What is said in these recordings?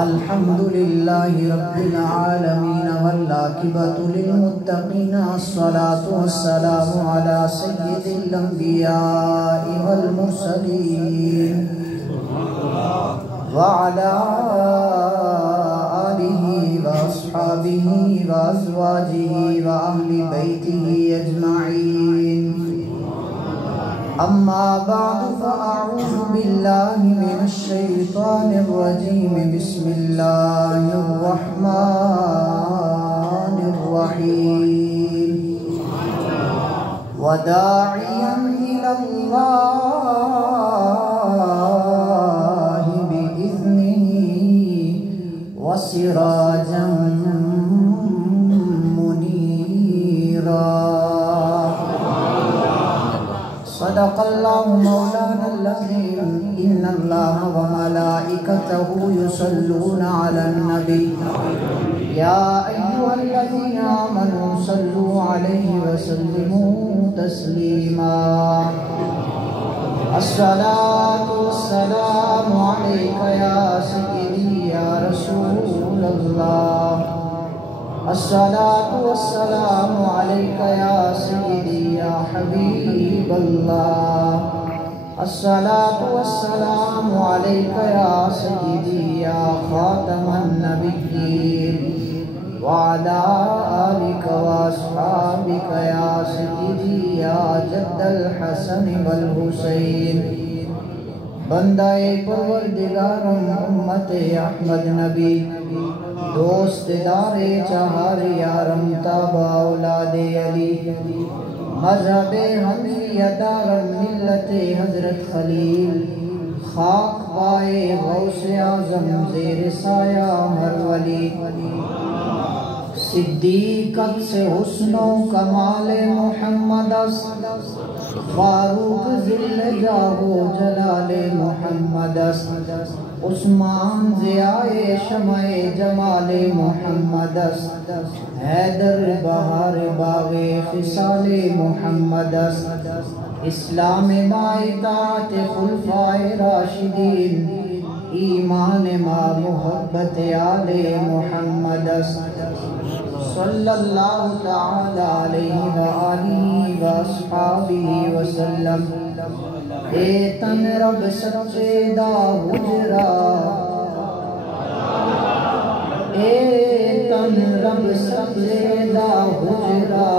الحمد لله رب العالمين والعاقبة للمتقين الصلاة والسلام على سيد الأنبياء والمرسلين وعلى آله وأصحابه وأزواجه وأهل بيته أجمعين أما بعد فأعوذ بالله من الشيطان الرجيم بسم الله الرحمن الرحيم وداعيا إلى الله بإذنه وسراجا منيرا صدق الله مولانا العظيم إن الله وملائكته يصلون على النبي يا أيها الذين آمنوا صلوا عليه وسلموا تسليما الصلاة والسلام عليك يا سيدي يا رسول الله الصلاة والسلام عليك يا سيدي يا حبيب الله الصلاة والسلام عليك يا سيدي يا خاتم النبيين وعلى آلك وأصحابك يا سيدي يا جد الحسن والحسين بندہ پروردگارم امت احمد نبی دوست دار چہار یارم تابع اولاد علی مذہب حنفیہ دارم ملت حضرت خلیل خاک پائے غوث اعظم زیر سایہ ہر ولی صدیقت سے حسن و کمال محمد فاروق ذل جاہ و جلال محمد عثمان ضیائے شمع جمال محمد حیدر بہار باغ خصال محمد اسلام ما اطاعت خلفائے راشدین ایمان ما محبت آل محمد صلی اللہ تعالی علیہ وآلہ وآصحابہ وسلم اے تن رب سچے دا حجرا اے تن رب سچے دا حجرا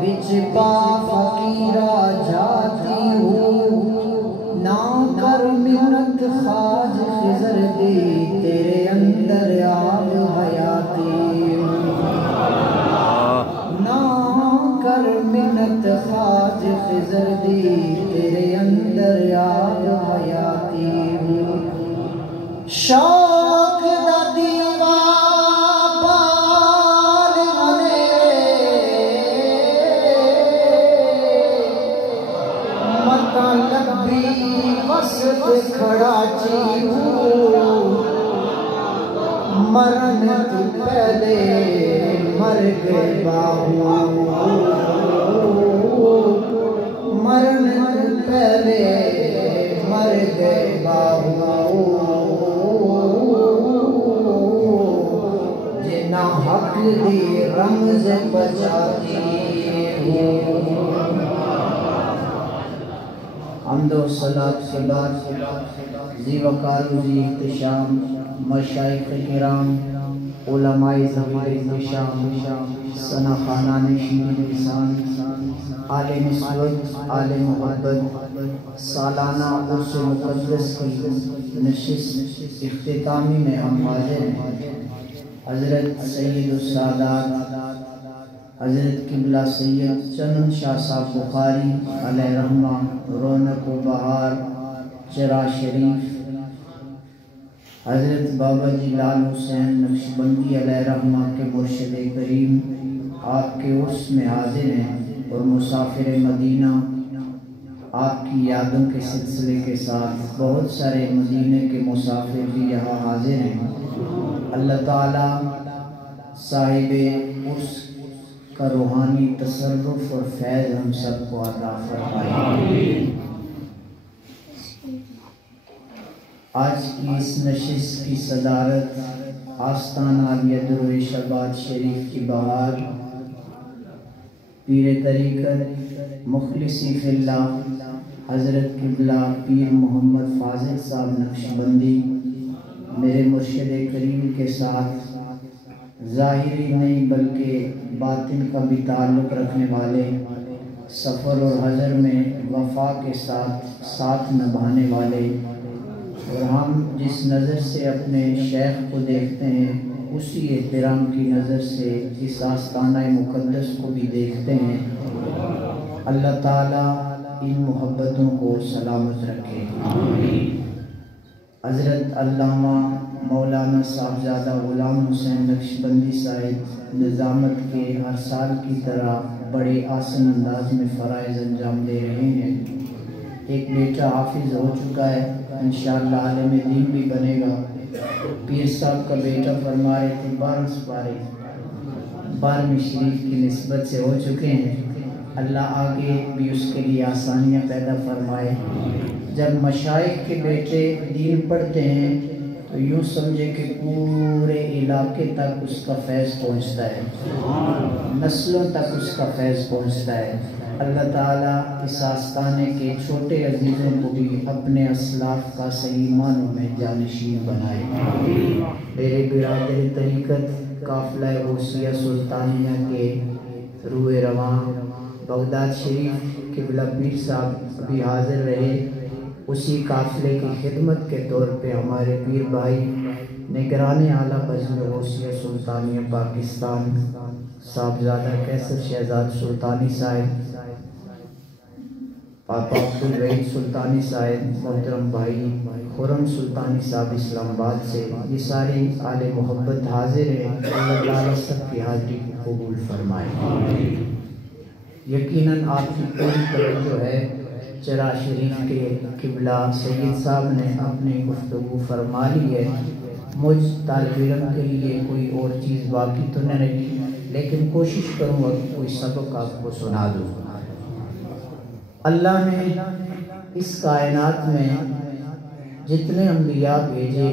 وچ پا فقیرہ جاتی ہوں نا کر منت خواج خضر دی تیرے اندر آب حیاتی نا کر منت خواج خضر دی تیرے اندر آب حیاتی شوق دا دیوا پال ہمیں متا لبی وسط کھڑا چیہوں مرن تو پہلے مر گئے باہو مرن تو پہلے مر گئے باہو جنا حق دی رمز بچاتی ہوں حمد و صلاة کے بعد ذی وقار و ذی احتشام مشائخ کرام علماء ضمیر انتشام سنا خانان شیر لسان آل نسبت آل محبت سالانہ عرس مقدس کی نشست اختتامی میں ہم حاضر ہیں حضرت سید السادات حضرت قبلہ سید چنن شاہ صاحب بخاری علیہ رحمہ رونق و بہار چرا شریف حضرت بابا جی لال حسین نقشبندی علیہ رحمہ کے مرشد کریم آپ کے عرس میں حاضر ہیں اور مسافر مدینہ آپ کی یادوں کے سلسلے کے ساتھ بہت سارے مدینے کے مسافر بھی یہاں حاضر ہیں۔ اللہ تعالیٰ صاحب عرس کا روحانی تصرف اور فیض ہم سب کو عطا فرمائے۔ آج کی اس نشست کی صدارت آستانہ عالیہ درویش آباد شریف کی بہار پیر طریقت مخلصی فی اللہ حضرت قبلہ پیر محمد فاضل صاحب نقشبندی میرے مرشد کریم کے ساتھ ظاہری نہیں بلکہ باطن کا بھی تعلق رکھنے والے، سفر اور حضر میں وفا کے ساتھ نبھانے والے، اور ہم جس نظر سے اپنے شیخ کو دیکھتے ہیں اسی احترام کی نظر سے اس آستانہ مقدس کو بھی دیکھتے ہیں۔ اللہ تعالیٰ ان محبتوں کو سلامت رکھے۔ حضرت علامہ مولانا صاحبزادہ غلام حسین نقشبندی صاحب نظامت کے ہر سال کی طرح بڑے آسن انداز میں فرائض انجام دے رہے ہیں۔ ایک بیٹا حافظ ہو چکا ہے، انشاءاللہ عالم دین بھی بنے گا۔ پیر صاحب کا بیٹا فرما رہے تھے 12ویں شریف کی نسبت سے ہو چکے ہیں۔ اللہ آگے بھی اس کے لیے آسانیاں پیدا فرمائے۔ جب مشائخ کے بیٹے دین پڑھتے ہیں تو یوں سمجھے کہ پورے علاقے تک اس کا فیض پہنچتا ہے، نسلوں تک اس کا فیض پہنچتا ہے۔ اللہ تعالیٰ اس آستانے کے چھوٹے عزیزوں کو بھی اپنے اسلاف کا صحیح معنوں میں جانشین بنائے۔ میرے برادر طریقت قافلہ غوثیہ سلطانیہ کے روح رواں بغداد شریف قبلہ پیر صاحب بھی حاضر رہے۔ اسی قافلے کی خدمت کے طور پہ ہمارے پیر بھائی نگران اعلیٰ بزم غوثیہ سلطانیہ پاکستان صاحبزادہ کیسر شہزاد سلطانی صاحب، پاپا عبدالوحید سلطانی صاحب، محترم بھائی خرم سلطانی صاحب اسلام آباد سے، یہ ساری آل محبت حاضر ہیں۔ اللہ تعالیٰ سب کی حاضری کو قبول فرمائے۔ یقیناً آپ کی پوری توجہ ہے، چرا شریف کے قبلہ سید صاحب نے اپنی گفتگو فرما لی ہے۔ مجھ طالب علم کے لیے کوئی اور چیز باقی تو نہ رہی، لیکن کوشش کروں گا کہ کوئی سبق آپ کو سنا دوں۔ اللہ نے اس کائنات میں جتنے انبیاء بھیجے،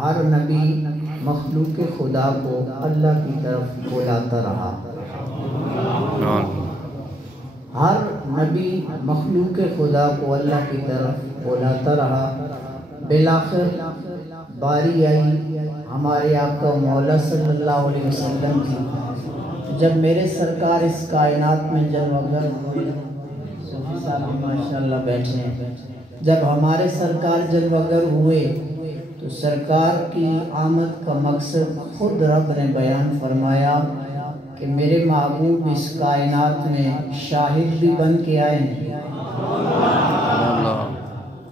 ہر نبی مخلوق خدا کو اللہ کی طرف بلاتا رہا۔ ہر نبی مخلوق خدا کو اللہ کی طرف بلاتا رہا۔ بالآخر باری آئی ہمارے آقا مولا صلی اللہ علیہ وسلم کی، جب میرے سرکار اس کائنات میں جلوہ گر ہوئے۔ صوفی صاحب ماشاءاللہ بیٹھے ہیں۔ جب ہمارے سرکار جلوہ گر ہوئے تو سرکار کی آمد کا مقصد خود رب نے بیان فرمایا کہ میرے محبوب اس کائنات میں شاہد بھی بن کے آئے ہیں۔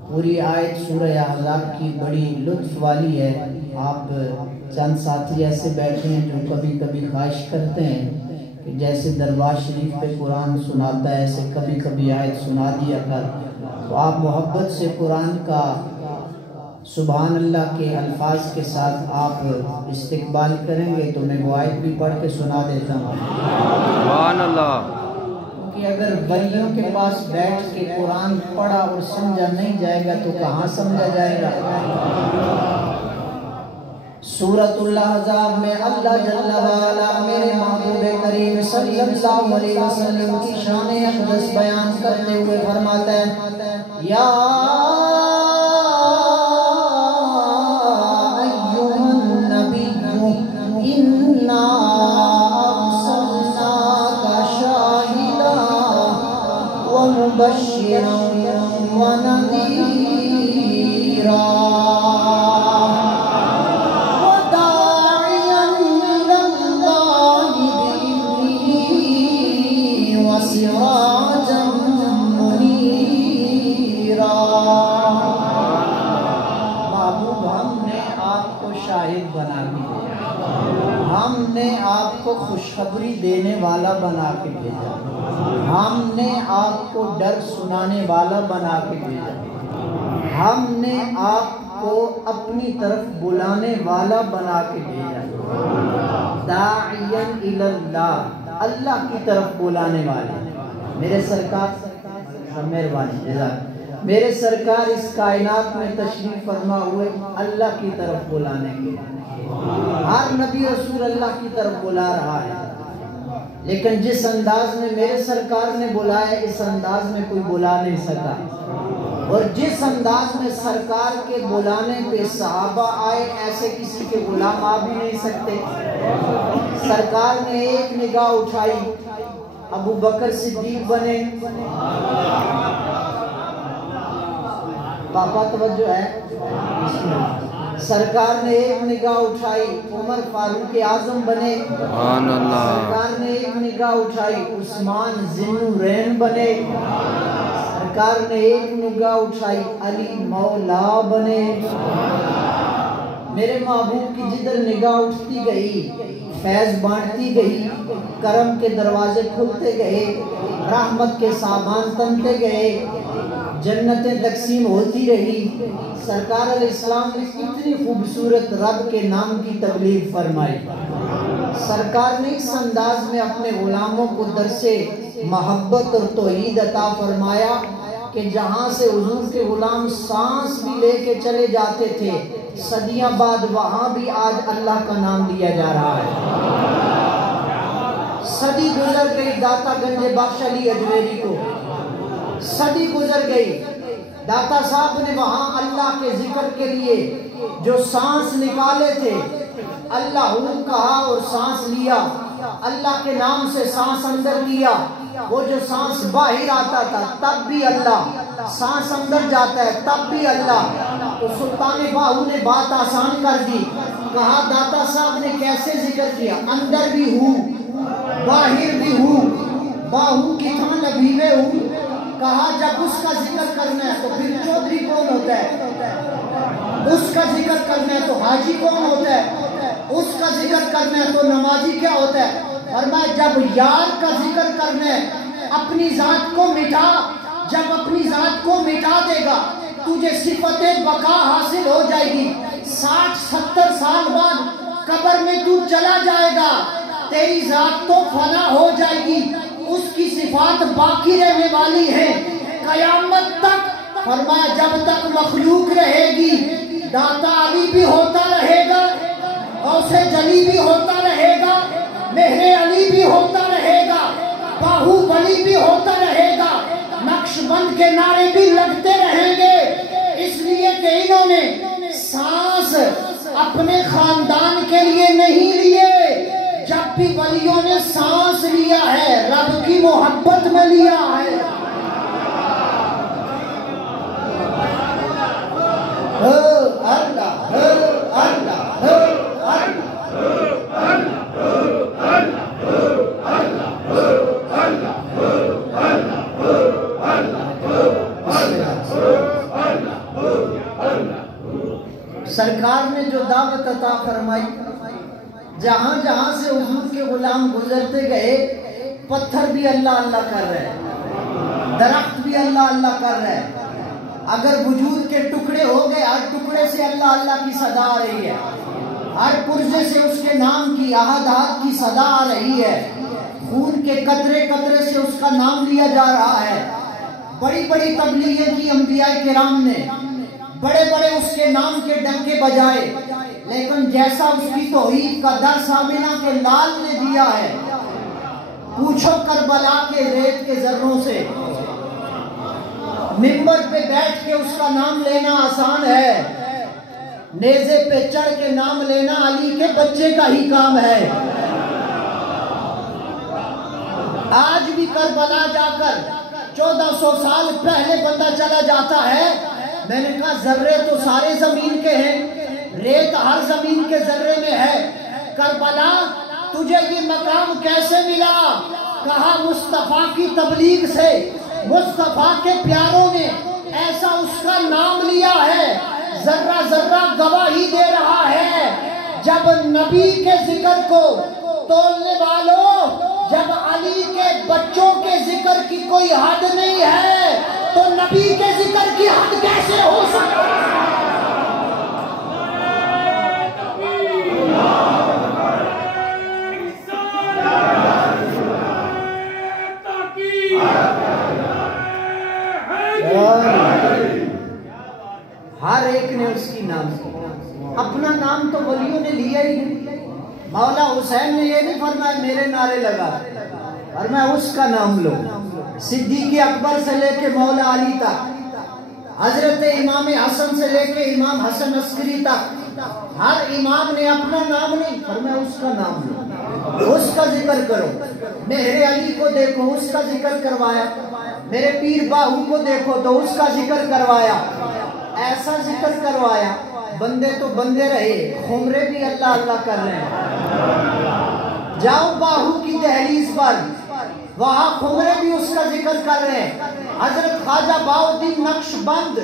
پوری آیت سورہ احزاب کی بڑی لطف والی ہے۔ آپ چند ساتھی ایسے بیٹھے ہیں جو کبھی کبھی خواہش کرتے ہیں کہ جیسے دربار شریف پہ قرآن سناتا ہے ایسے کبھی کبھی آیت سنا دیا کر، تو آپ محبت سے قرآن کا سبحان اللہ کے الفاظ کے ساتھ آپ استقبال کریں گے تو میں وہ آیت بھی پڑھ کے سنا دیتا ہوں۔ سبحان اللہ۔ کہ اگر ولیوں کے پاس بیٹھ کے قرآن پڑھا اور سمجھا نہیں جائے گا تو کہاں سمجھا جائے گا؟ سورۃ الاحزاب میں اللہ جل وعلا میرے محبوب کریم صلی اللہ علیہ وسلم کی شان اقدس بیان کرتے ہوئے فرماتا ہے، یا ایھا النبی انا ارسلناک شاہدا ومبشرا ونذیرا سراجا منیرا۔ آپ کو شاہد بنا کے بھیجا، ہم نے آپ کو خوشخبری دینے والا بنا کے بھیجا، ہم نے آپ کو ڈر سنانے والا بنا کے بھیجا، ہم نے آپ کو اپنی طرف بلانے والا بنا کے بھیجا، داعیاً الی اللہ، اللہ کی طرف بلانے والے۔ میرے سرکار مہربانی میرے سرکار اس کائنات میں تشریف فرما ہوئے اللہ کی طرف بلانے کے، ہر نبی رسول اللہ کی طرف بلا رہا ہے، لیکن جس انداز میں میرے سرکار نے بلایا اس انداز میں کوئی بلا نہیں سکا، اور جس انداز میں سرکار کے بلانے پہ صحابہ آئے ایسے کسی کے غلام آ بھی نہیں سکتے۔ سرکار نے ایک نگاہ اٹھائی، ابو بکر صدیق بنے، پاپا توجہ ہے، سرکار نے ایک نگاہ اٹھائی عمر فاروق اعظم بنے، سرکار نے ایک نگاہ اٹھائی عثمان ذی النورین بنے، سرکار نے ایک نگاہ اٹھائی علی مولا بنے۔ میرے محبوب کی جدھر نگاہ اٹھتی گئی فیض بانٹتی گئی، کرم کے دروازے کھلتے گئے، رحمت کے سامان تنتے گئے، جنتیں تقسیم ہوتی رہی۔ سرکار علیہ السلام نے اتنی خوبصورت رب کے نام کی تبلیغ فرمائی۔ سرکار نے اس انداز میں اپنے غلاموں کو درس محبت اور توحید عطا فرمایا کہ جہاں سے حضور کے غلام سانس بھی لے کے چلے جاتے تھے، صدیاں بعد وہاں بھی آج اللہ کا نام لیا جا رہا ہے۔ صدی گزر گئی داتا گنج بخش علی اجمیری کو، صدی گزر گئی، داتا صاحب نے وہاں اللہ کے ذکر کے لیے جو سانس نکالے تھے، اللہ کہا اور سانس لیا، اللہ کے نام سے سانس اندر لیا، وہ جو سانس باہر آتا تھا تب بھی اللہ، سانس اندر جاتا ہے تب بھی اللہ۔ تو سلطان باہو نے بات آسان کر دی، کہا داتا صاحب نے کیسے ذکر کیا، اندر بھی ہوں باہر بھی ہوں، باہو کی تھا لبیبے ہوں۔ کہا جب اس کا ذکر کرنا ہے تو پھر چودھری کون ہوتا ہے، اس کا ذکر کرنا ہے تو حاجی کون ہوتا ہے، اس کا ذکر کرنا ہے تو نمازی کیا ہوتا ہے۔ فرمایا جب یار کا ذکر کرنا ہے اپنی ذات کو مٹا، جب اپنی ذات کو مٹا دے گا تجھے صفت بقا حاصل ہو جائے گی، 60-70 سال بعد قبر میں تو چلا جائے گا، تیری ذات تو فنا ہو جائے گی، اس کی صفات باقی رہنے والی ہیں قیامت تک۔ فرمایا جب تک مخلوق رہے گی داتا علی بھی ہوتا رہے گا، غوث جلی بھی ہوتا رہے گا، مہر علی بھی ہوتا رہے گا، باہو بلی بھی ہوتا رہے گا، نقش بند کے نعرے بھی لگتے رہیں گے، اس لیے کہ انہوں نے سانس اپنے خاندان کے لیے نہیں لیے، جب بھی ولیوں نے سانس لیا ہے رب کی محبت میں لیا ہے۔ سرکار نے جو دعوت عطا فرمائی، جہاں جہاں سے حضور کے غلام گزرتے گئے پتھر بھی اللہ اللہ کر رہے ہیں، درخت بھی اللہ اللہ کر رہے ہیں، اگر وجود کے ٹکڑے ہو گئے ہر ٹکڑے سے اللہ اللہ کی صدا آ رہی ہے، ہر پرزے سے اس کے نام کی احد احد کی صدا آ رہی ہے، خون کے قطرے قطرے سے اس کا نام لیا جا رہا ہے۔ بڑی بڑی تبلیغیں کی انبیاء کرام نے، بڑے بڑے اس کے نام کے ڈنکے بجائے، لیکن جیسا اس کی توحید کا درس آمنہ کے لال نے دیا ہے، پوچھو کربلا کے ریت کے ذروں سے، منبر پہ بیٹھ کے اس کا نام لینا آسان ہے، نیزے پہ چڑھ کے نام لینا علی کے بچے کا ہی کام ہے۔ آج بھی کربلا جا کر 1400 سال پہلے بندہ چلا جاتا ہے، میں نے کہا ذرے تو سارے زمین کے ہیں، ریت ہر زمین کے ذرے میں ہے، کربلا تجھے یہ مقام کیسے ملا؟ کہا مصطفیٰ کی تبلیغ سے، مصطفیٰ کے پیاروں نے ایسا اس کا نام لیا ہے، ذرہ ذرہ گواہی دے رہا ہے نبی کے ذکر کو تولنے والوں، جب علی کے بچوں کے ذکر کی کوئی حد نہیں ہے تو نبی کے ذکر کی حد کیسے ہو سکتی ہے؟ ہر ایک نے اس کی نام اپنا نام تو ولیوں نے لیا ہی نہیں۔ مولا حسین نے یہ نہیں فرمایا میرے نعرے لگا، فرمایا اس کا نام لو۔ صدیق اکبر سے لے کے مولا علی تک، حضرت امام حسن سے لے کے امام حسن عسکری تک، ہر امام نے اپنا نام نہیں فرمایا اس کا نام لو، اس کا ذکر کرو۔ میرے علی کو دیکھو، اس کا ذکر کروایا۔ میرے پیر باہو کو دیکھو تو اس کا ذکر کروایا۔ ایسا ذکر کروایا، بندے تو بندے رہے، خمرے بھی اللہ اللہ کر رہے ہیں۔ جاؤ باہو کی دہلیز پر، وہاں خمرے بھی اس کا ذکر کر رہے ہیں۔ حضرت خواجہ بہاؤالدین نقش بند،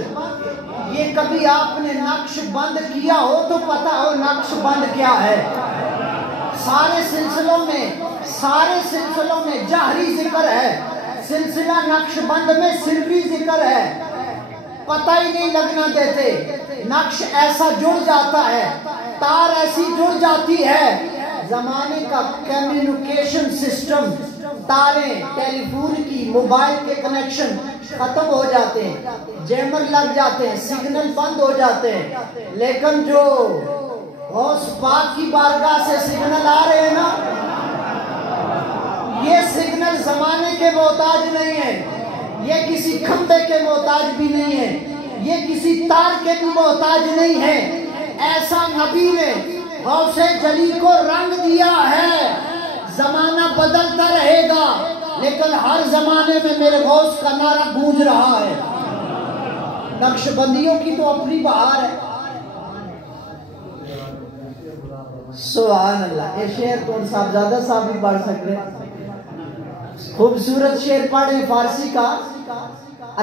یہ کبھی آپ نے نقش بند کیا ہو تو پتا ہو نقش بند کیا ہے۔ سارے سلسلوں میں جہری ذکر ہے، سلسلہ نقش بند میں سری ذکر ہے، پتہ ہی نہیں لگنا دیتے۔ نقش ایسا جڑ جاتا ہے، تار ایسی جڑ جاتی ہے، زمانے کا کمیونیکیشن سسٹم، تاریں ٹیلی فون کی، موبائل کے کنیکشن ختم ہو جاتے ہیں، جیمر لگ جاتے ہیں، سگنل بند ہو جاتے ہیں۔ لیکن جو غوث پاک کی بارگاہ سے سگنل آ رہے ہیں نا، یہ سگنل زمانے کے محتاج نہیں ہے، یہ کسی کھمبے کے محتاج بھی نہیں ہے، یہ کسی تار کے بھی محتاج نہیں ہے۔ ایسا نبی نے غوث جلی کو رنگ دیا ہے۔ زمانہ بدلتا رہے گا لیکن ہر زمانے میں میرے غوث کا نعرہ گونج رہا ہے۔ نقش بندیوں کی تو اپنی بہار ہے۔ سبحان اللہ۔ یہ شعر کون صاحبزادہ صاحب بھی پڑھ سکتے ہیں، خوبصورت شعر پڑھیں فارسی کا۔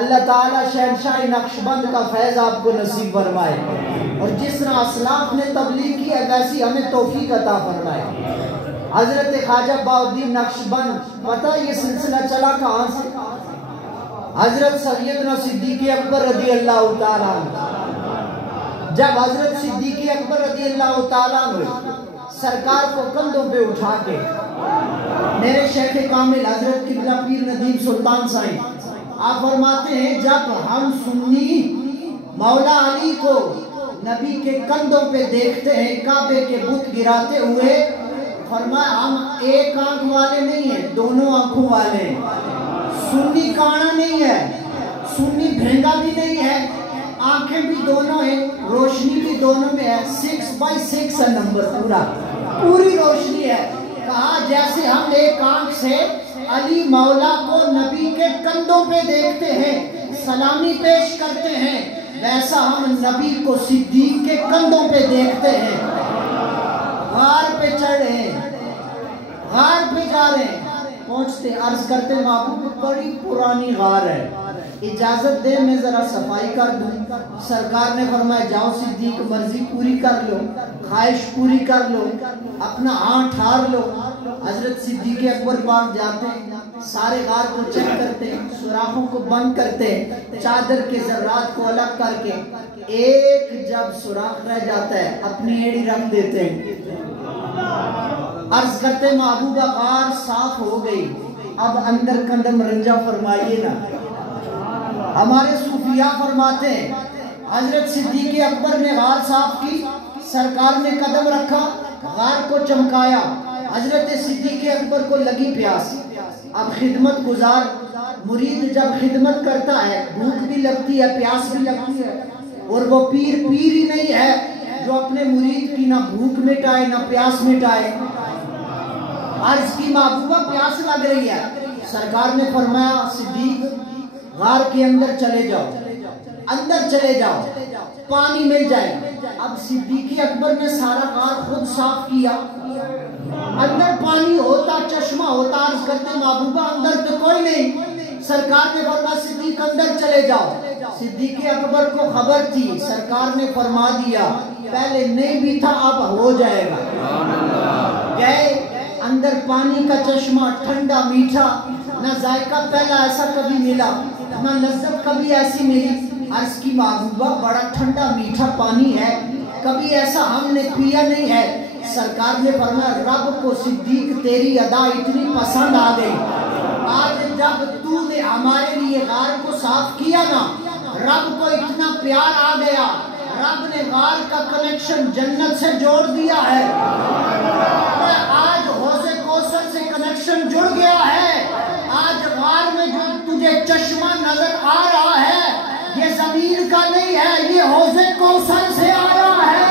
اللہ تعالیٰ شہنشاہ نقش بند کا فیض آپ کو نصیب فرمائے، اور جس طرح اسلاف نے تبلیغ کی ہے ویسی ہمیں توفیق عطا فرمائے۔ حضرت خواجہ بہاؤالدین نقش بند، پتہ یہ سلسلہ چلا کہاں سے؟ حضرت سیدنا صدیق اکبر رضی اللہ تعالیٰ عنہ، جب حضرت صدیق اکبر رضی اللہ تعالیٰ عنہ سرکار کو کندھوں پہ اٹھا کے، میرے شیخ کامل حضرت قبلہ پیر ندیم سلطان سائیں آپ فرماتے ہیں جب ہم سنی مولا علی کو نبی کے کندھوں پہ دیکھتے ہیں کعبے کے بت گراتے ہوئے، فرمایا ہم ایک آنکھ والے نہیں ہیں، دونوں آنکھوں والے ہیں۔ سنی کانا نہیں ہے، سنی بھینگا بھی نہیں ہے، آنکھیں بھی دونوں ہیں، روشنی بھی دونوں میں ہے، 6x6 ہے نمبر، پوری روشنی ہے۔ کہا جیسے ہم ایک آنکھ سے علی مولا کو نبی کے کندھوں پہ دیکھتے ہیں، سلامی پیش کرتے ہیں، ویسا ہم نبی کو صدیق کے کندھوں پہ دیکھتے ہیں۔ غار پہ چڑھ رہے ہیں، غار پہ جا رہے ہیں، پہنچتے عرض کرتے محبوب بڑی پرانی غار ہے، اجازت دے میں ذرا صفائی کر دوں۔ سرکار نے فرمایا جاؤ صدیق، مرضی پوری کر لو، خواہش پوری کر لو، اپنا ہاتھ ٹھار لو۔ حضرت صدیق اکبر پاک جاتے ہیں، سارے غار کو چیک کرتے ہیں، سوراخوں کو بند کرتے ہیں، چادر کے ذرات کو الگ کر کے ایک جب سوراخ رہ جاتا ہے اپنی ایڑی رکھ دیتے ہیں۔ عرض کرتے محبوبہ غار صاف ہو گئی، اب اندر قدم رنجا فرمائیے نا۔ ہمارے صوفیاء فرماتے ہیں حضرت صدیق اکبر نے غار صاف کی، سرکار نے قدم رکھا، غار کو چمکایا، حضرت صدیق اکبر کو لگی پیاس۔ اب خدمت گزار مرید جب خدمت کرتا ہے بھوک بھی لگتی ہے، پیاس بھی لگتی ہے، اور وہ پیر ہی نہیں ہے جو اپنے مرید کی نہ بھوک مٹائے نہ پیاس مٹائے۔ عرض کی محبوبہ پیاس لگ رہی ہے، سرکار نے فرمایا صدیق غار کے اندر چلے جاؤ، اندر چلے جاؤ، پانی مل جائے۔ اب صدیق اکبر نے سارا غار خود صاف کیا، اندر پانی ہوتا، چشمہ ہوتا، عرض کرتے محبوبہ اندر تو کوئی نہیں۔ سرکار نے فرمایا صدیق اندر چلے جاؤ۔ صدیق اکبر کو خبر تھی، سرکار نے فرما دیا پہلے نہیں بھی تھا اب ہو جائے گا. گئے اندر پانی کا چشمہ ٹھنڈا میٹھا, نہ ذائقہ پہلا ایسا کبھی ملا نہ لذت کبھی ایسی ملی. عرض کی محبوبہ بڑا ٹھنڈا میٹھا پانی ہے, کبھی ایسا ہم نے پیا نہیں ہے. سرکار نے فرمایا رب کو صدیق تیری ادا اتنی پسند آ گئی, آج جب تو نے ہمارے لیے غار کو صاف کیا نا, رب کو اتنا پیار آ گیا, رب نے غار کا کنیکشن جنت سے جوڑ دیا ہے. آج حوض کوثر سے کنیکشن جڑ گیا ہے. آج غار میں جو تجھے چشمہ نظر آ رہا ہے یہ زمین کا نہیں ہے, یہ حوض کوثر سے آ رہا ہے.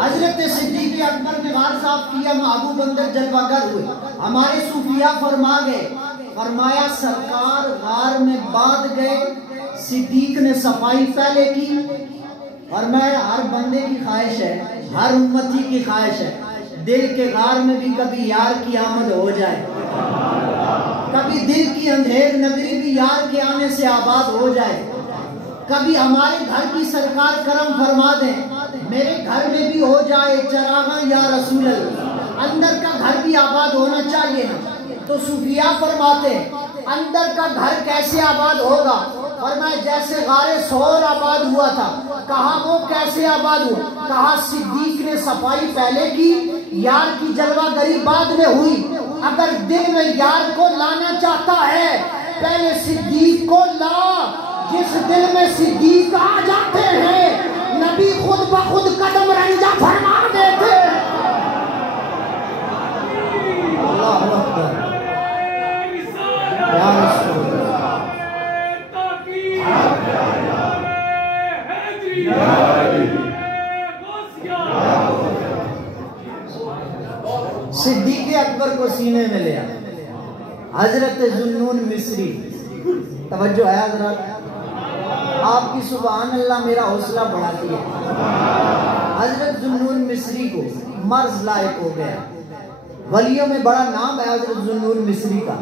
حضرت صدیق اکبر نے غار صاف کیا, محبوب اندر جلوہ گر ہوئے. ہمارے صوفیاء فرما گئے, فرمایا سرکار غار میں باندھ گئے, صدیق نے صفائی پہلے کی. فرمایا ہر بندے کی خواہش ہے, ہر امتی کی خواہش ہے, دل کے غار میں بھی کبھی یار کی آمد ہو جائے, کبھی دل کی اندھیر نگری بھی یار کے آنے سے آباد ہو جائے, کبھی ہمارے گھر کی سرکار کرم فرما دیں میرے گھر میں بھی ہو جائے چراغاں یا رسول اللہ, اندر کا گھر بھی آباد ہونا چاہیے نا. تو صوفیاء فرماتے ہیں اندر کا گھر کیسے آباد ہوگا؟ فرمایا جیسے غار ثور آباد ہوا تھا. کہا وہ کیسے آباد ہوا؟ کہا صدیق نے صفائی پہلے کی, یار کی جلوہ گری بعد میں ہوئی. اگر دل میں یار کو لانا چاہتا ہے پہلے صدیق کو لا, جس دل میں صدیق آ جاتے ہیں نبی خود بخود قدم رنجا فرما دیتے. اللہ اکبر یا رسول اللہ. صدیق اکبر کو سینے میں لیا. حضرت ذوالنون مصری, توجہ ہے حضرت, آپ کی سبحان اللہ میرا حوصلہ بڑھاتی ہے. حضرت ذوالنون مصری کو مرض لائق ہو گیا. ولیوں میں بڑا نام ہے حضرت ذوالنون مصری کا.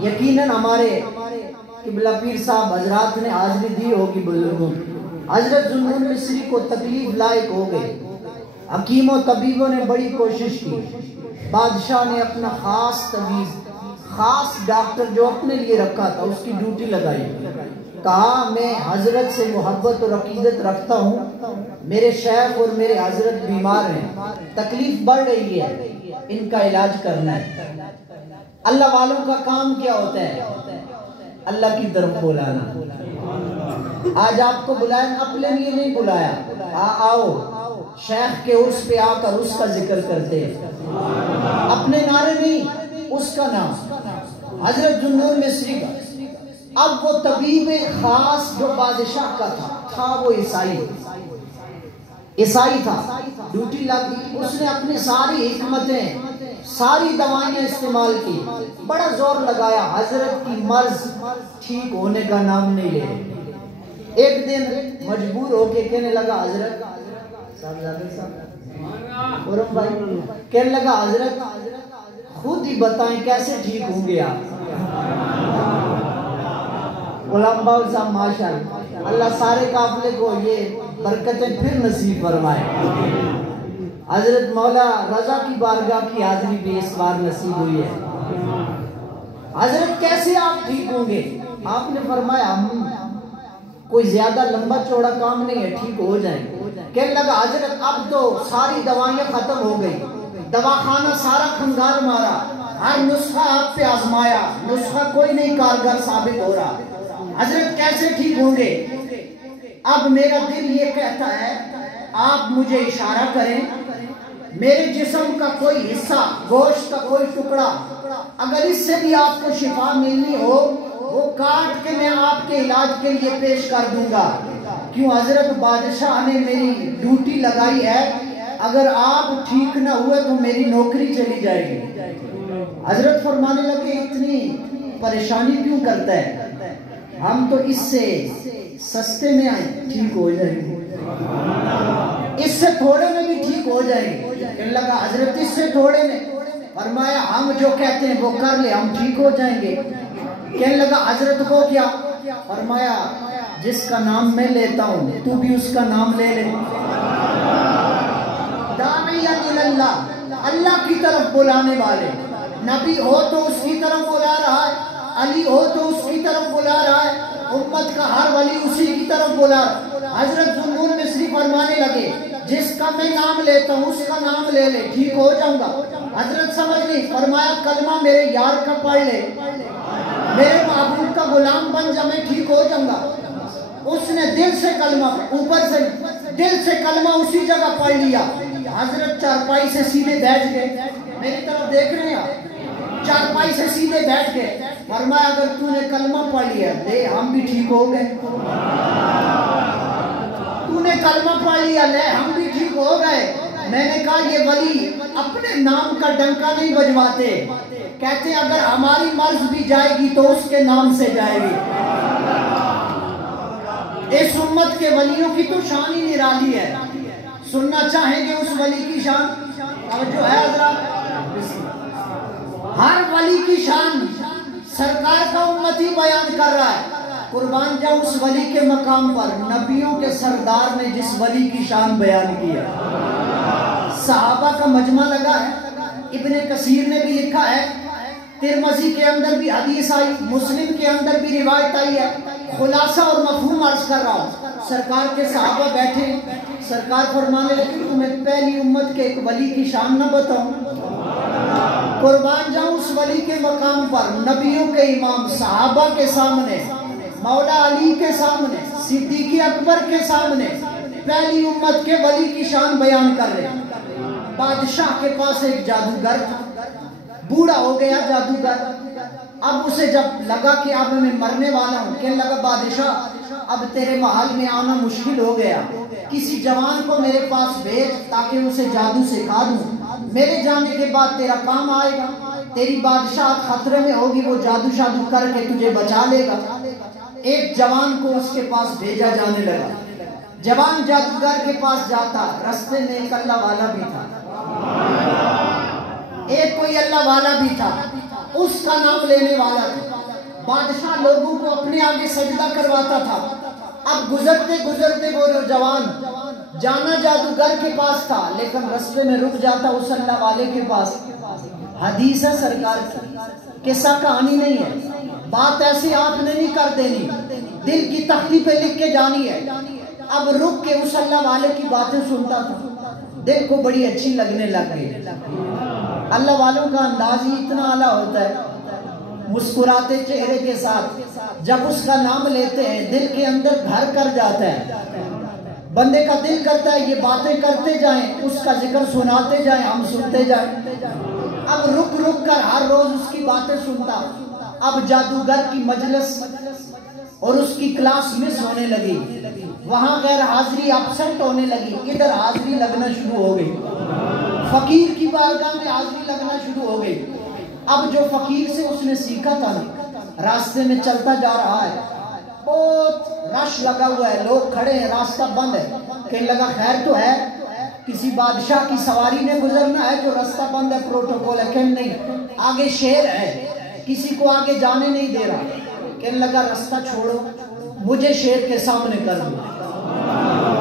یقیناً ہمارے قبلہ پیر صاحب حضرات نے حاضری دی ہوگی بزرگوں. حضرت ذوالنون مصری کو تکلیف لائق ہو گئے. حکیموں طبیبوں نے بڑی کوشش کی. بادشاہ نے اپنا خاص طبیب, خاص ڈاکٹر جو اپنے لیے رکھا تھا اس کی ڈیوٹی لگائی. کہا میں حضرت سے محبت اور عقیدت رکھتا ہوں, میرے شیخ اور میرے حضرت بیمار ہیں, تکلیف بڑھ رہی ہے, ان کا علاج کرنا ہے. اللہ والوں کا کام کیا ہوتا ہے؟ اللہ کی طرف بلانا. آج آپ کو بلایا, اپنے لیے نہیں بلایا, آؤ شیخ کے عرس پہ آ کر اس کا ذکر کرتے ہیں, اپنے نعرے نہیں, اس کا نام. حضرت ذوالنون مصری کا اب وہ طبیب خاص جو بادشاہ کا تھا وہ عیسائی تھا. ڈیوٹی لگی, اس نے اپنی ساری حکمتیں ساری دوائیں استعمال کی, بڑا زور لگایا. حضرت کی مرض ٹھیک ہونے کا نام نہیں لے. ایک دن مجبور ہو کے کہنے لگا حضرت قرم بھائی, کہنے لگا حضرت خود ہی بتائیں کیسے ٹھیک ہوں گے آپ. غلام باؤ صاحب ماشاءاللہ, اللہ سارے قافلے کو یہ برکتیں پھر نصیب فرمائے. حضرت مولا رضا کی بارگاہ کی حاضری بھی اس بار نصیب ہوئی ہے. حضرت کیسے آپ ٹھیک ہوں گے؟ آپ نے فرمایا کوئی زیادہ لمبا چوڑا کام نہیں ہے, ٹھیک ہو جائیں. کہنے لگا حضرت اب تو ساری دوائیں ختم ہو گئی, دواخانہ سارا کھنگال مارا, ہر نسخہ آپ پہ آزمایا, نسخہ کوئی نہیں کارگر ثابت ہو رہا. حضرت کیسے ٹھیک ہوں گے؟ اب میرا دل یہ کہتا ہے آپ مجھے اشارہ کریں, میرے جسم کا کوئی حصہ, گوشت کا کوئی ٹکڑا, اگر اس سے بھی آپ کو شفا ملنی ہو وہ کاٹ کے میں آپ کے علاج کے لیے پیش کر دوں گا. کیوں حضرت بادشاہ نے میری ڈیوٹی لگائی ہے, اگر آپ ٹھیک نہ ہوئے تو میری نوکری چلی جائے گی. حضرت فرمانے لگے اتنی پریشانی کیوں کرتا ہے, ہم تو اس سے سستے میں آئیں ٹھیک ہو جائیں گے، اس سے تھوڑے میں بھی ٹھیک ہو جائیں گے۔ کہنے لگا حضرت اس سے تھوڑے میں؟ فرمایا ہم جو کہتے ہیں وہ کر لے، ہم ٹھیک ہو جائیں گے۔ کہنے لگا حضرت کو کیا؟ فرمایا جس کا نام میں لیتا ہوں تو بھی اس کا نام لے لے۔ داعیٰ اللہ، اللہ کی طرف بلانے والے، نبی ہو تو اس کی طرف بلا رہا ہے، علی ہو تو اس کی طرف بلا رہا ہے، امت کا ہر ولی اسی کی طرف بلا رہا ہے۔ حضرت ذوالنور مصری فرمانے لگے جس کا میں نام لیتا ہوں اس کا نام لے لے، ٹھیک ہو جاؤں گا۔ حضرت سمجھ نہیں، فرمایا کلمہ میرے یار کا پڑھ لے، میرے معبود کا غلام بن جا، میں ٹھیک ہو جاؤں گا۔ اس نے دل سے کلمہ، اوپر سے دل سے کلمہ اسی جگہ پڑھ لیا۔ حضرت چارپائی سے سیدھے بیٹھ گئے، میری طرف دیکھ رہے ہیں آپ، چارپائی سے سیدھے بیٹھ گئے۔ فرمایا اگر تو نے کلمہ پڑھ لیا لے ہم بھی ٹھیک ہو گئے، تو نے کلمہ پڑھ لیا لے ہم بھی ٹھیک ہو گئے۔ میں نے کہا یہ ولی اپنے نام کا ڈنکا نہیں بجواتے، کہتے اگر ہماری مرض بھی جائے گی تو اس کے نام سے جائے گی۔ اس امت کے ولیوں کی تو شان ہی نرالی ہے۔ سننا چاہیں گے اس ولی کی شان؟ توجہ ہے حضرات؟ ہر ولی کی شان سرکار کا امتی بیان کر رہا ہے۔ قربان جاؤ اس ولی کے مقام پر نبیوں کے سردار نے جس ولی کی شان بیان کیا، صحابہ کا مجمع لگا ہے۔ ابن کثیر نے بھی لکھا ہے، ترمذی کے اندر بھی حدیث آئی، مسلم کے اندر بھی روایت آئی ہے۔ خلاصہ اور مفہوم عرض کر رہا ہوں۔ سرکار کے صحابہ بیٹھے، سرکار فرمانے لگے تمہیں پہلی امت کے ایک ولی کی شان نہ بتاؤں؟ قربان جاؤں اس ولی کے مقام پر نبیوں کے امام صحابہ کے سامنے، مولا علی کے سامنے، صدیق اکبر کے سامنے پہلی امت کے ولی کی شان بیان کر رہے ہیں۔ بادشاہ کے پاس ایک جادوگر تھا، بوڑھا ہو گیا جادوگر۔ اب اسے جب لگا کہ اب میں مرنے والا ہوں، کہنے لگا بادشاہ اب تیرے محل میں آنا مشکل ہو گیا، کسی جوان کو میرے پاس بھیج تاکہ اسے جادو سکھا دوں، میرے جانے کے بعد تیرا کام آئے گا، تیری بادشاہت خطرے میں ہوگی، وہ جادو شادو کر کے تجھے بچا لے گا۔ ایک جوان کو اس کے پاس بھیجا جانے لگا۔ جوان جادوگر کے پاس جاتا، رستے میں ایک اللہ والا بھی تھا، ایک کوئی اللہ والا بھی تھا، اس کا نام لینے والا تھا۔ بادشاہ لوگوں کو اپنے آگے سجدہ کرواتا تھا۔ اب گزرتے گزرتے وہ جوان جانا جادوگر کے پاس تھا، لیکن رستے میں رک جاتا اس اللہ والے کے پاس۔ حدیث ہے سرکار کی، قصہ کہانی نہیں ہے، بات ایسے آپ نے نہیں کر دینی، دل کی تختی پہ لکھ کے جانی ہے۔ اب رک کے اس اللہ والے کی باتیں سنتا تھا، دل کو بڑی اچھی لگنے لگ گئی۔ اللہ والوں کا انداز ہی اتنا اعلیٰ ہوتا ہے، مسکراتے چہرے کے ساتھ جب اس کا نام لیتے ہیں دل کے اندر گھر کر جاتا ہے، بندے کا دل کرتا ہے یہ باتیں کرتے جائیں، اس کا ذکر سناتے جائیں، ہم سنتے جائیں۔ اب رک رک کر ہر روز اس کی باتیں سنتا۔ اب جادوگر کی مجلس اور اس کی کلاس مس ہونے لگی، وہاں غیر حاضری ابسنٹ ہونے لگی، ادھر حاضری لگنا شروع ہو گئی، فقیر کی بارگاہ میں حاضری لگنا شروع ہو گئی۔ اب جو فقیر سے اس نے سیکھا تھا نا، راستے میں چلتا جا رہا ہے، بہت رش لگا ہوا ہے، لوگ کھڑے ہیں، راستہ بند ہے، کہنے لگا خیر تو ہے، کسی بادشاہ کی سواری نے گزرنا ہے جو راستہ بند ہے، پروٹوکول ہے؟ کہ نہیں، آگے شیر ہے، کسی کو آگے جانے نہیں دے رہا۔ کہنے لگا راستہ چھوڑو، مجھے شیر کے سامنے کر دو۔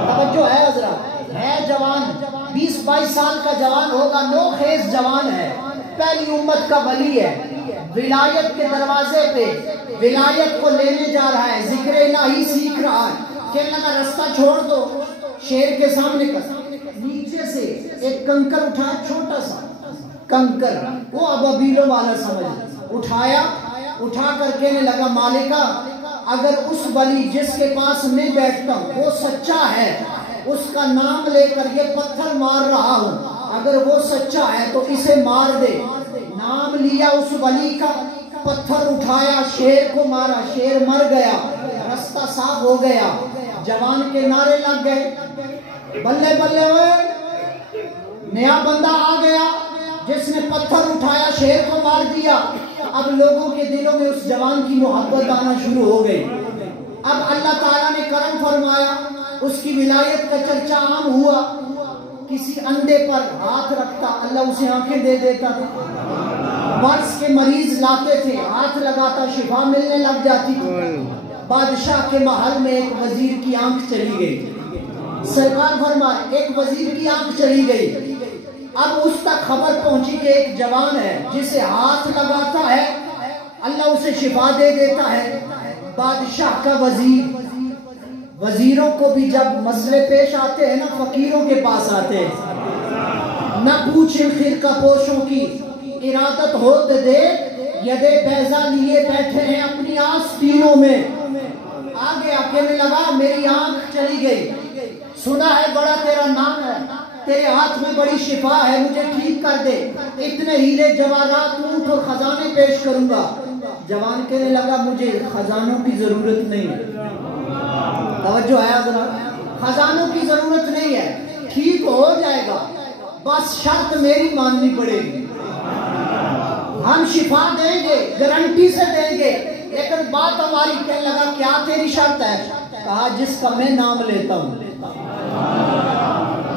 توجہ ہے حضرات؟ ہے جوان، 20-22 سال کا جوان ہوگا، نو خیز جوان ہے، پہلی امت کا ولی ہے، ولایت کے دروازے پہ ولایت کو لینے جا رہا ہے، ذکر الہی سیکھ رہا ہے۔ کہنے لگا راستہ چھوڑ دو، شیر کے سامنے کر۔ نیچے سے ایک کنکر اٹھایا، چھوٹا سا کنکر، وہ ابابیلوں والا سمجھ، اٹھایا، اٹھا کر کہنے لگا مالکہ اگر اس ولی جس کے پاس میں بیٹھتا ہوں وہ سچا ہے، اس کا نام لے کر یہ پتھر مار رہا ہوں، اگر وہ سچا ہے تو اسے مار دے۔ نام لیا اس ولی کا، پتھر اٹھایا، شیر کو مارا، شیر مر گیا، راستہ صاف ہو گیا۔ جوان کے نعرے لگ گئے، بلے بلے ہوئے، نیا بندہ آ گیا جس نے پتھر اٹھایا، شیر کو مار دیا۔ اب لوگوں کے دلوں میں اس جوان کی محبت آنا شروع ہو گئی۔ اب اللہ تعالیٰ نے کرم فرمایا، اس کی ولایت کا چرچا عام ہوا، کسی اندھے پر ہاتھ رکھتا اللہ اسے آنکھیں دے دیتا تھا، مرض کے مریض لاتے تھے ہاتھ لگاتا شفا ملنے لگ جاتی تھی۔ بادشاہ کے محل میں ایک وزیر کی آنکھ چلی گئی، سرکار فرمائے ایک وزیر کی آنکھ چلی گئی، اب اس تک خبر پہنچی کہ ایک جوان ہے جسے ہاتھ لگاتا ہے اللہ اسے شفا دے دیتا ہے۔ بادشاہ کا وزیر، وزیروں کو بھی جب مسئلے پیش آتے ہیں نا فقیروں کے پاس آتے ہیں، نہ پوچھیں خرقہ پوشوں کی ارادت ہوت دے، یدے بیضا لیے بیٹھے ہیں اپنی آستینوں میں۔ آگے کہنے لگا میری آنکھ چلی گئی، سنا ہے بڑا تیرا نام ہے، تیرے ہاتھ میں بڑی شفا ہے، مجھے ٹھیک کر دے، اتنے ہیرے جواہرات اونٹ اور خزانے پیش کروں گا۔ جوان کہنے لگا مجھے خزانوں کی ضرورت نہیں ہے، توجہ ہے حضرات، خزانوں کی ضرورت نہیں ہے، ٹھیک ہو جائے گا، بس شرط میری ماننی پڑے گی، ہم شفا دیں گے گارنٹی سے دیں گے، لیکن بات ہماری۔ کہنے لگا کیا تیری شرط ہے؟ کہا جس کا میں نام لیتا ہوں،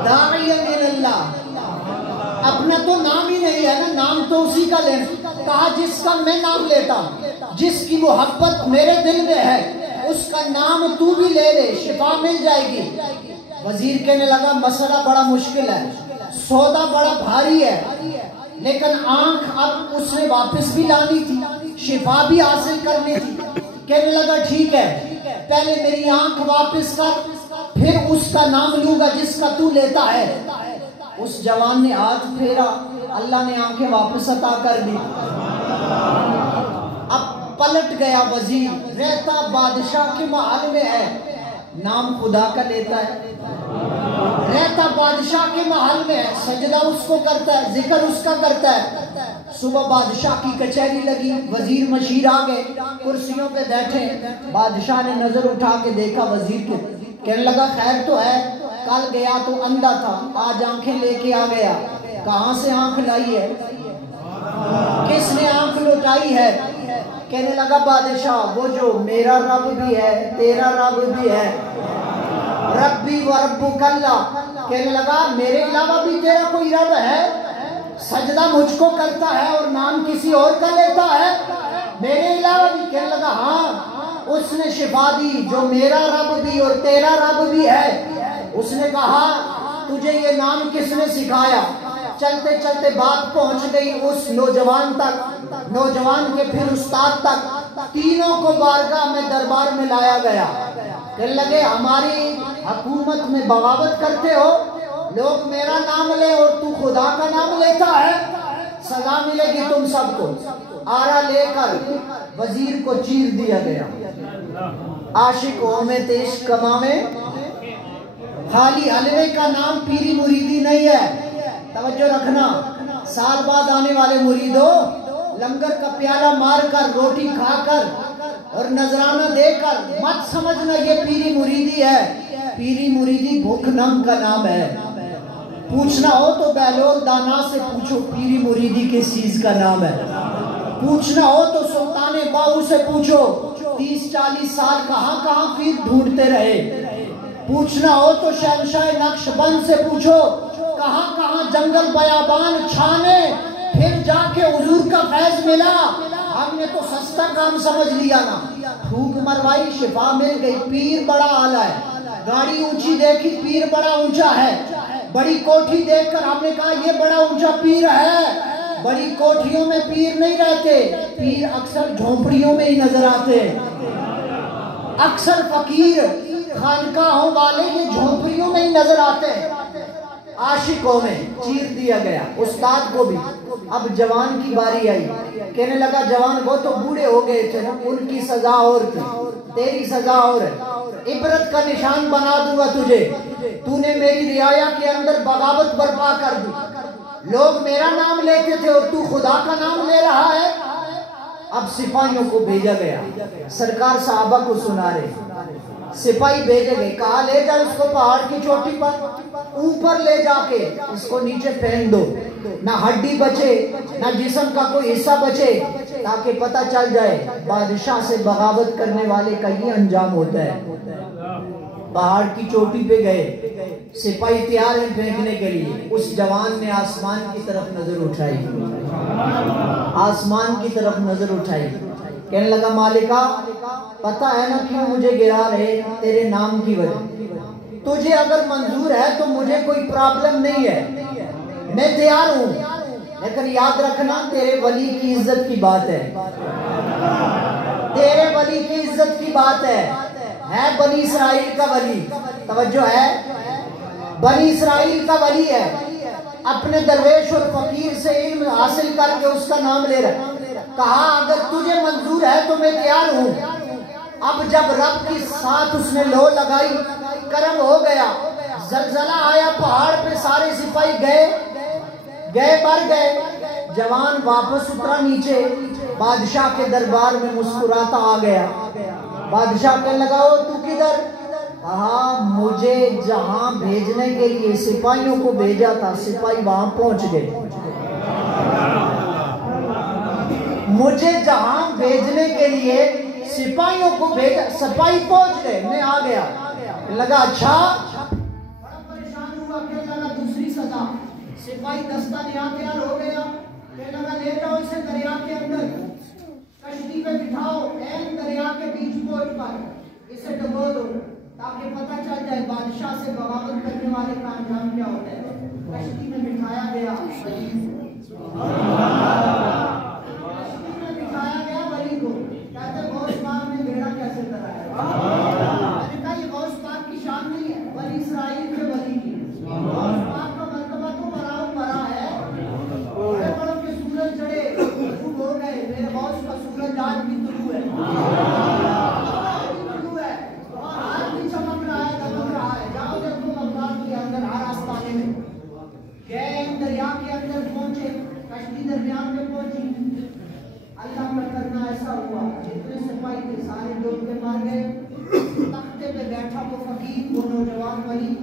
داعی اللہ، اپنا تو نام ہی نہیں ہے نا، نام تو اسی کا لینا۔ کہا جس کا میں نام لیتا ہوں، جس کی محبت میرے دل میں ہے، اس کا نام تو بھی لے لے، شفا مل جائے گی۔ وزیر کہنے لگا مسئلہ بڑا مشکل ہے، سودا بڑا بھاری ہے، لیکن آنکھ اب اس نے واپس بھی لانی تھی، شفا بھی حاصل کرنی تھی۔ کہنے لگا ٹھیک ہے، پہلے میری آنکھ واپس کر، پھر اس کا نام لوں گا جس کا تو لیتا ہے۔ اس جوان نے ہاتھ پھیرا، اللہ نے آنکھیں واپس عطا کر دی۔ اب پلٹ گیا وزیر، رہتا بادشاہ کے محل میں ہے، نام خدا کا لیتا ہے، رہتا بادشاہ کے محل میں ہے، سجدہ اس کو کرتا ہے، ذکر اس کا کرتا ہے۔ صبح بادشاہ کی کچہری لگی، وزیر مشیر آ گئے، کرسیوں پہ بیٹھے، بادشاہ نے نظر اٹھا کے دیکھا وزیر کو، کہنے لگا خیر تو ہے، کل گیا تو اندھا تھا، آج آنکھیں لے کے آ گیا، کہاں سے آنکھ لائی ہے، کس نے آنکھ لوٹائی ہے؟ کہنے لگا بادشاہ وہ جو میرا رب بھی ہے تیرا رب بھی ہے، ربی و ربک اللہ، کہنے لگا میرے علاوہ بھی تیرا کوئی رب ہے؟ سجدہ مجھ کو کرتا ہے اور نام کسی اور کا لیتا ہے، میرے علاوہ بھی؟ کہنے لگا ہاں، اس نے شفا دی جو میرا رب بھی اور تیرا رب بھی ہے۔ اس نے کہا تجھے یہ نام کس نے سکھایا؟ چلتے چلتے بات پہنچ گئی اس نوجوان تک، نوجوان کے پھر استاد تک، تینوں کو بارگاہ میں دربار میں لایا گیا۔ کہنے لگے ہماری حکومت میں بغاوت کرتے ہو، لوگ میرا نام لے اور تو خدا کا نام لیتا ہے، سزا ملے گی تم سب کو۔ آرا لے کر وزیر کو چیر دیا گیا۔ عاشق میں تیش کماوے، خالی حلوے کا نام پیری مریدی نہیں ہے، توجہ رکھنا۔ سال بعد آنے والے مریدوں، لنگر کا پیالہ مار کر، روٹی کھا کر اور نذرانہ دے کر مت سمجھنا یہ پیری مریدی ہے، پیری مریدی بھوک ننگ کا نام ہے۔ پوچھنا ہو تو بہلول دانا سے پوچھو پیری مریدی کس چیز کا نام ہے، پوچھنا ہو تو سلطان باہو سے پوچھو 30-40 سال کہاں کہاں پیر ڈھونڈتے رہے، پوچھنا ہو تو شہنشاہ نقش بند سے پوچھو کہاں کہاں جنگل بیابان چھانے پھر جا کے حضور کا فیض ملا۔ ہم نے تو سستا کام سمجھ لیا نا، پھوک مروائی شفا مل گئی، پیر بڑا آلہ ہے، گاڑی اونچی دیکھی پیر بڑا اونچا ہے، بڑی کوٹھی دیکھ کر ہم نے کہا یہ بڑا اونچا پیر ہے۔ بڑی کوٹھیوں میں پیر نہیں رہتے، پیر اکثر جھونپڑیوں میں ہی نظر آتے ہیں، اکثر فقیر خانقاہوں والے یہ جھونپڑیوں میں ہی نظر آتے ہیں۔ عاشقوں میں چیر دیا گیا، استاد کو بھی۔ اب جوان کی باری آئی، کہنے لگا جوان وہ تو بوڑھے ہو گئے تھے نا، ان کی سزا اور تھی، تیری سزا اور ہے، عبرت کا نشان بنا دوں گا تجھے، تو نے میری رعایا کے اندر بغاوت برپا کر دی، لوگ میرا نام لیتے تھے اور تو خدا کا نام لے رہا ہے۔ اب سپاہیوں کو بھیجا گیا، سرکار صحابہ کو سنا رہے، سپاہی بھیجے گئے، کہا لے جا اس کو پہاڑ کی چوٹی پر، اوپر لے جا کے اس کو نیچے پھینک دو، نہ ہڈی بچے نہ جسم کا کوئی حصہ بچے، تاکہ پتہ چل جائے بادشاہ سے بغاوت کرنے والے کا یہ انجام ہوتا ہے۔ پہاڑ کی چوٹی پہ گئے، سپاہی تیار ہیں پھینکنے کے لیے، اس جوان نے آسمان کی طرف نظر اٹھائی، آسمان کی طرف نظر اٹھائی، کہنے لگا مالکہ پتہ ہے نا کیوں مجھے گرا رہے؟ تیرے نام کی وجہ، تجھے اگر منظور ہے تو مجھے کوئی پرابلم نہیں ہے، میں تیار ہوں، لیکن یاد رکھنا تیرے ولی کی عزت کی بات ہے، تیرے ولی کی عزت کی بات ہے بنی اسرائیل کا ولی، توجہ ہے، بنی اسرائیل کا ولی ہے، اپنے درویش اور فقیر سے علم حاصل کر کے اس کا نام لے رہا ہے، کہا اگر تجھے منظور ہے تو میں تیار ہوں۔ اب جب رب کی ساتھ اس نے لو لگائی، کرم ہو گیا، زلزلہ آیا پہاڑ پہ، سارے سپاہی گئے مر گئے، جوان واپس اترا نیچے، بادشاہ کے دربار میں مسکراتا آ گیا، بادشاہ کہنے لگا او تو کدھر؟ کہا مجھے جہاں بھیجنے کے لیے سپاہیوں کو بھیجا تھا سپاہی وہاں پہنچ گئے، مجھے جہاں بھیجنے کے لیے سپاہیوں کو بھیجا، سپاہی پہنچ گئے، میں آ گیا، لگا اچھا، بڑا پریشان ہوا، کہنے لگا دوسری سزا، سپاہی دستہ نیا تیار ہو گیا، کہنے لگا لے جاؤ اسے دریا کے اندر، کشتی پہ بٹھاؤ، این دریا کے بیچ پہنچ پر اسے ڈبو دو تاکہ پتہ چل جائے بادشاہ سے بغاوت کرنے والے کا انجام کیا ہوتا ہے۔ کشتی میں بٹھایا گیا، کشتی میں بٹھایا گیا ولی کو، کہتے غوث پاک نے بیڑا کیسے کرایا؟ میں نے کہا یہ غوث پاک کی شان نہیں ہے، بنی اسرائیل کے ولی کی، غوث پاک کا مرتبہ تو بڑا ہے، بڑے بڑوں کے سورج چڑھے غروب ہو گئے، میرے غوث کا سورج آج بھی طلوع ہے، آج بھی چمک رہا ہے، دمک رہا ہے، جاؤ دیکھو بغداد کے اندر ہر آستانے میں گئے، دریا کے اندر پہنچے، کشتی درمیان میں پہنچی، اللہ کا کرنا ایسا ہوا جتنے سپاہی تھے سارے ڈوب کے مار گئے، تختے پہ بیٹھا وہ فقیر، وہ نوجوان ولی،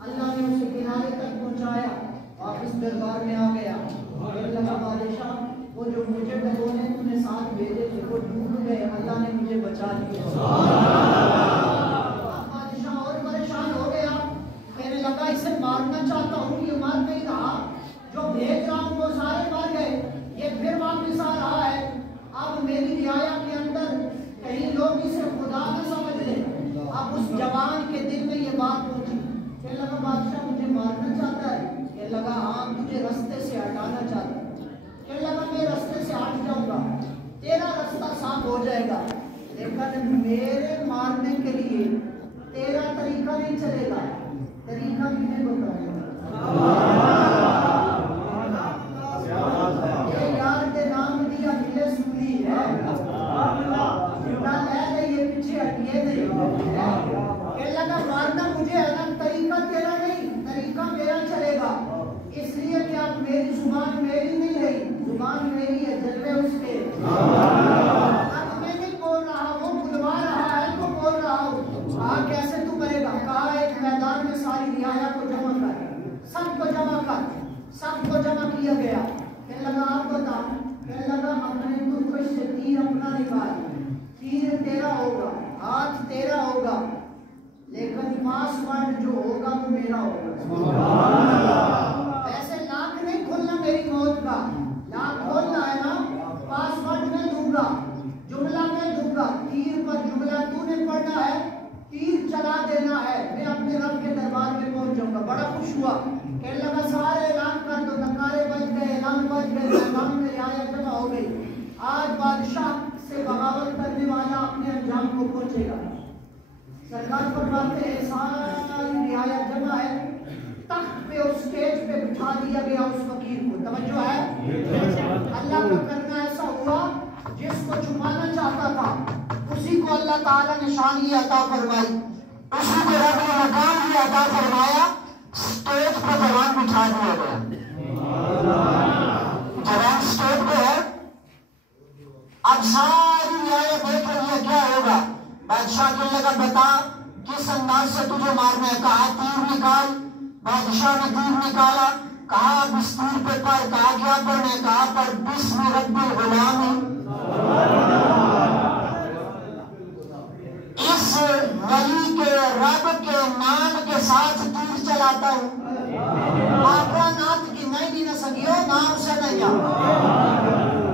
اللہ نے اسے کنارے تک پہنچایا، واپس دربار میں آ گیا، کہنے لگا بادشاہ وہ جو مجھے ڈبونے تم نے ساتھ بھیجے تھے وہ ڈوب گئے، اللہ نے مجھے بچا لیا۔ بادشاہ اور پریشان ہو گیا، کہنے لگا اسے مارنا چاہتا ہوں، یہ مار نہیں رہا، جو بھیج رہا ہوں وہ سارے مار گئے، یہ پھر واپس آ رہا ہے، اب میری رعایا کے اندر کہیں لوگ اسے خدا نہ سمجھ لیں۔ اب اس جوان کے دل میں یہ بات پہنچی، کہنے لگا بادشاہ مجھے مارنا چاہتا ہے، کہنے لگا ہاں تجھے رستے سے ہٹانا چاہتا ہے، کہنے لگا میں رستے سے ہٹ جاؤں گا، تیرا رستہ صاف ہو جائے گا، لیکن میرے مارنے کے لیے تیرا طریقہ نہیں چلے گا، طریقہ بھی میں بتاؤں گا، یہ یار کے نام دیا ملے سنی ہے، نہ لے لے یہ پیچھے ہٹیے نہیں، کہنے لگا مارنا مجھے ہے نا، طریقہ تیرا نہیں، طریقہ میرا چلے گا، اس لیے کہ اب میری زبان میری نہیں رہی، زبان میری ہے، جلوے اس کے، اب میں نہیں بول رہا، وہ بلوا رہا ہے تو بول رہا ہوں، کہا کیسے تو کرے گا؟ کہا ایک میدان میں ساری رعایا کو جمع کر، سب کو جمع کر، سب کو جمع کیا گیا، کہنے لگا آپ بتا، کہنے لگا اپنے ترکش سے تیر اپنا نکال، تیر تیرا ہوگا، ہاتھ تیرا ہوگا، لیکن پاسورڈ جو ہوگا وہ میرا ہوگا، ایسے لاکھ نہیں کھولنا میری موت کا، لاکھ کھولنا ہے نا، پاسورڈ میں دوں گا، جملہ میں دوں گا، تیر پر جملہ تو نے پڑھنا ہے، تیر چلا دینا ہے، میں اپنے رب کے دربار میں پہنچ جاؤں گا۔ بڑا خوش ہوا، کہنے لگا سارے اعلان کر دو، نکارے بج گئے، اعلان بج گئے، میدان میں رعایا جمع ہو گئی، آج بادشاہ سے بغاوت کرنے والا اپنے انجام کو پہنچے گا۔ سرکار فرماتے ہیں ساری رعایا جمع ہے، تخت پہ اور سٹیج پہ بٹھا دیا گیا اس فقیر کو، توجہ ہے، اللہ کا کرنا ایسا ہوا جس کو چھپانا چاہتا تھا اسی کو اللہ تعالیٰ نے شان یہ عطا فرمائی، اسی کو رب نے مقام یہ عطا فرمایا، سٹیج پہ جوان بٹھا دیا گیا، جوان سٹیج پہ ہے، اب ساری رعایا دیکھ رہی ہے کیا ہوگا، بادشاہ کہنے لگا بتا کس انداز سے تجھے مارنا ہے، کہا تیر نکال، بادشاہ نے تیر نکالا، کہا اب اس تیر پہ پڑھ، کہا کیا پڑھنا ہے، کہا پر بسم رب الغلام اس ولی کے رب کے نام کے ساتھ تیر چلاتا ہوں. آپ نات کی نہیں نہ سکیو نام سے نہیں جا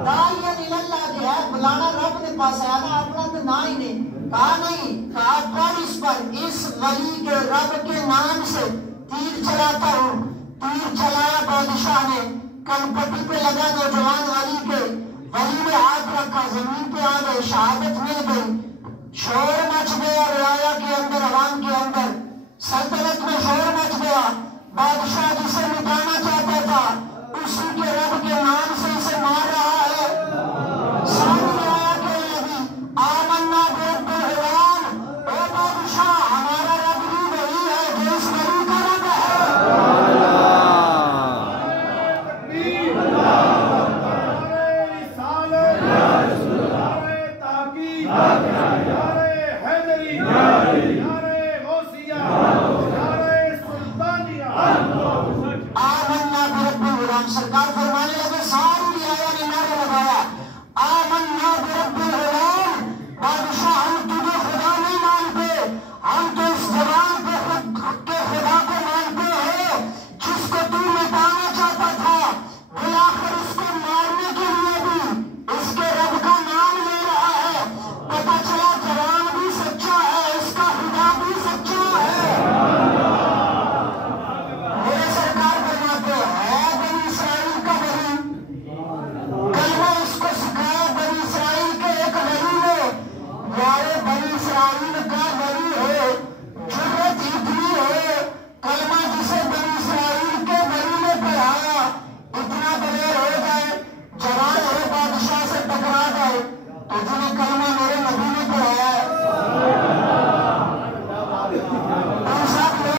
دائین اللہ جو ہے بلانا رب نے پاس ہے نا اپنا تو نہ ہی نہیں کہا نہیں کہا پر اس پر اس ولی کے رب کے نام سے تیر چلاتا ہوں. تیر چلایا بادشاہ نے کن پٹی پہ لگا نوجوان ولی کے ولی نے ہاتھ رکھا زمین پہ آ گئے شہادت مل گئی. شور مچ گیا رعایا کے اندر عوام کے اندر سلطنت میں شور مچ گیا. بادشاہ جسے